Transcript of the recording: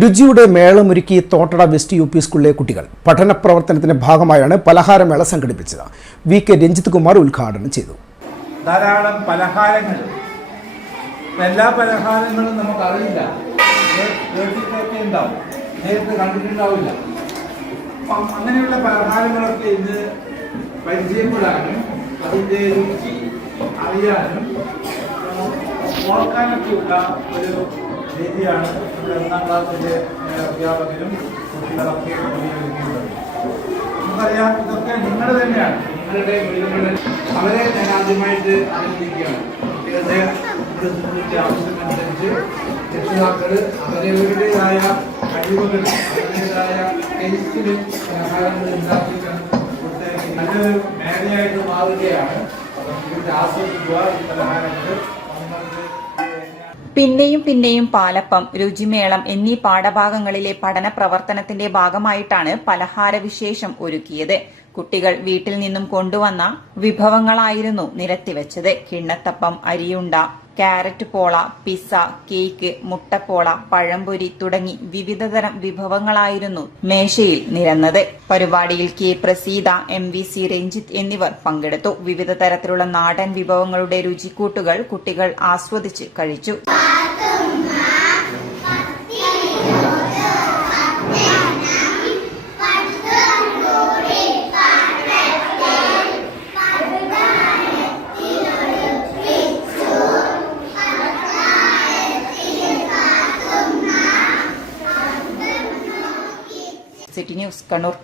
രുചിയുടെ മേളമൊരുക്കി Thottada west U P സ്കൂളിലെ കുട്ടികൾ പഠന പ്രവർത്തനത്തിന്റെ ഭാഗമായാണ് പലഹാരമേള സംഘടിപ്പിച്ചത്. വി കെ രഞ്ജിത് കുമാർ ഉദ്ഘാടനം ചെയ്തു. ധാരാളം പലഹാരങ്ങൾ, എല്ലാ പലഹാരങ്ങളും നമുക്കറിയില്ല, ഉണ്ടാവും, നേരത്തെ കണ്ടിട്ടുണ്ടാവില്ല. അപ്പം അങ്ങനെയുള്ള പലഹാരങ്ങളൊക്കെ ഇന്ന് പരിചയപ്പെടാനും അതിൻ്റെ രുചി അറിയാനും ഓർക്കാനൊക്കെയുള്ള ഒരു രീതിയാണ് നമ്മുടെ 1ാം ക്ലാസ്സിലെ അധ്യാപകരും കുട്ടികളൊക്കെ ഉപയോഗിക്കുന്നത്. നമുക്കറിയാം, ഇതൊക്കെ നിങ്ങൾ തന്നെയാണ്, നിങ്ങളുടെ വീടുകളിൽ അവരെ ഞാൻ ആദ്യമായിട്ട് അഭിനന്ദിക്കുകയാണ്. കുട്ടികളുടെ ആവശ്യമനുസരിച്ച് രക്ഷിതാക്കൾ അവരവരുടേതായ കഴിവുകൾ, അവരുടേതായ ടേസ്റ്റിൽ പലഹാരങ്ങൾ ഉണ്ടാക്കിക്കാൻ നല്ലൊരു മേഖലയായിട്ട് മാറുകയാണ്. അപ്പം ആസ്വദിക്കുക ഈ പലഹാരങ്ങൾ. പിന്നെയും പിന്നെയും പാലപ്പം, രുചിമേളം എന്നീ പാഠഭാഗങ്ങളിലെ പഠന പ്രവർത്തനത്തിന്റെ ഭാഗമായിട്ടാണ് പലഹാര വിശേഷം ഒരുക്കിയത്. കുട്ടികൾ വീട്ടിൽ നിന്നും കൊണ്ടുവന്ന വിഭവങ്ങളായിരുന്നു നിരത്തിവെച്ചത്. കിണ്ണത്തപ്പം, അരിയുണ്ട, ക്യാരറ്റ് പോള, പിസ്സ, കേക്ക്, മുട്ടപ്പോള, പഴംപൊരി തുടങ്ങി വിവിധതരം വിഭവങ്ങളായിരുന്നു മേശയിൽ നിരന്നത്. പരിപാടിയിൽ കെ പ്രസീത, MVC രഞ്ജിത്ത് എന്നിവർ പങ്കെടുത്തു. വിവിധ തരത്തിലുള്ള നാടൻ വിഭവങ്ങളുടെ രുചിക്കൂട്ടുകൾ കുട്ടികൾ ആസ്വദിച്ച് കഴിച്ചു. City news, Kannur.